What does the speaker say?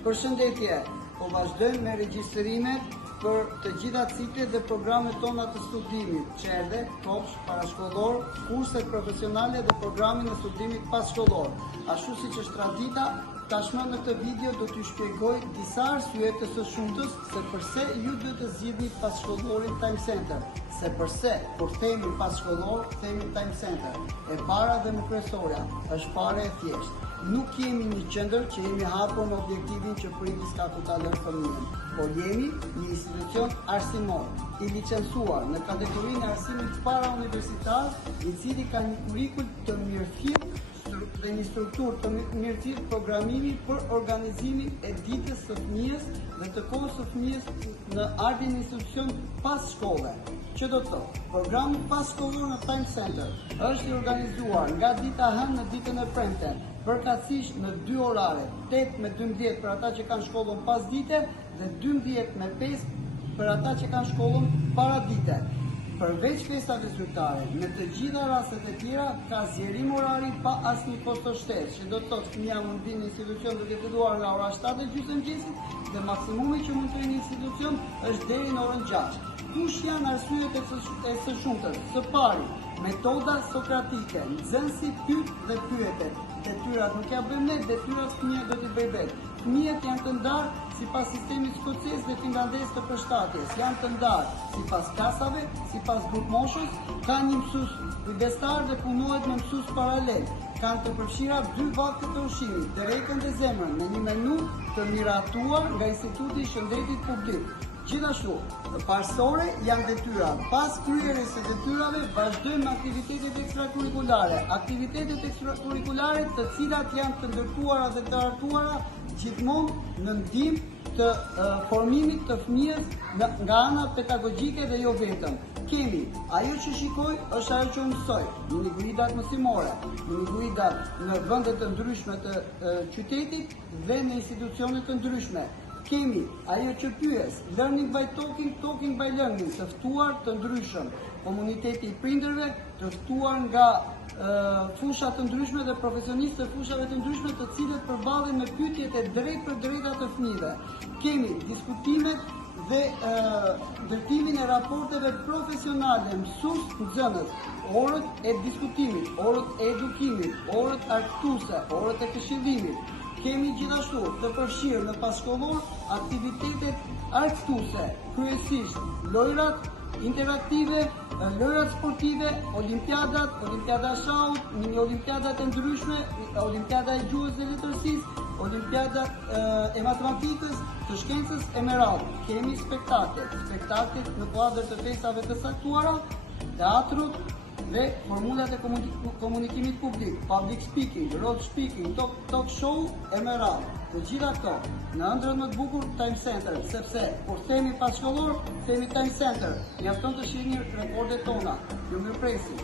Përshëndetje, po vazhdojmë me regjistrimet për të gjitha ciklet dhe programet tona të studimit, çerdhe, kopsh, parashkollor, kurset profesionale dhe programin e studimit passhkollor. Ashtu siç është tradita, tashmë në këtë video do t'ju shpjegoj disa arsye të së shumtës se përse ju duhet të zgjidhni passhkollorin Time Center. Se përse, kur themi passhkollor, themi Time Center. E para dhe më kryesorja është fare e thjeshtë. Nuk jemi një qendër që jemi hapur në objektivin që prindis ka ku ta lërë fëmijën, por jemi një institucion arsimor, i licencuar në kategorinë e arsimit para-universitar, i cili ka një kurrikull të mirëfillt dhe një strukturë të mirëfillt programimi për organizimin e ditës së fëmijës dhe të kohës së fëmijës në ardhin institucion pas shkolle. Që do të thotë, programi passhkollor në Time Center është i organizuar nga dita hënë në ditën e premte, përkatësisht në 2 orare, 8 me 12 për ata që kanë shkollën pas dite dhe 12 me 5 për ata që kanë shkollën para dite. Përveç festave zyrtare, në të gjitha rastet e tjera ka zgjerim orari pa asnjë kosto shtesë, që do të thotë fëmia mund të vinë në institucion duke filluar nga ora 7:30 mëngjesit dhe maksimumi që mund të vinë në institucion është deri në orën 6. Kush janë arsyet e së shumtës? Së pari, metoda sokratike, nxënësi pyet dhe pyetet. Detyrat nuk ja bëjmë ne, detyrat fëmia do t'i bëjë vetë. Fëmijët janë të ndarë sipas sistemit skocez dhe finlandez të përshtatjes. Janë të ndarë sipas klasave, sipas grup moshës, ka një mësues kujdestar dhe punohet me mësues paralel. Kanë të përfshira 2 vakte të ushqimit, drekën dhe zemrën, në një menu të miratuar nga Instituti i Shëndetit Publik. Gjithashtu, parsore janë detyrat. Pas kryerjes së detyrave, vazhdojmë aktivitetet ekstrakurrikulare. Aktivitetet ekstrakurrikulare të cilat janë të ndërtuara dhe të hartuara gjithmonë në ndihmë të formimit të fëmijës nga ana pedagogjike dhe jo vetëm. Kemi, ajo që shikoj është ajo që mësoj, në guidat mësimore, në guidat në vende të ndryshme të qytetit dhe në institucione të ndryshme. Kemi ajo që pyes, learning by talking, talking by learning, të ftuar të ndryshëm, komuniteti i prindërve, të ftuar nga fusha të ndryshme dhe profesionistë të fushave të ndryshme të cilët përballen me pyetjet e drejtë për drejta të fëmijëve. Kemi diskutimet dhe ndërtimin e raporteve profesionale mësues-nxënës, orët e diskutimit, orët e edukimit, orët argëtuese, orët e këshillimit. Kemi gjithashtu të përfshirë në passhkollor aktivitetet argëtuese, kryesisht lojrat interaktive, lojrat sportive, olimpiadat, olimpiada shaut, mini olimpiadat e ndryshme, olimpiada e gjuhës dhe letërsisë, olimpiadat e matematikës, të shkencës e meradhë. Kemi spektaklet në kuadër të festave të saktuara, teatrut dhe formulat e komunikimit publik, public speaking, road speaking, talk show e meradhë. Të gjitha këto në ëndrrën më të bukur Time Center, sepse kur themi passhkollor, themi Time Center. Mjafton të shihni rekordet tona. Ju mirëpresim.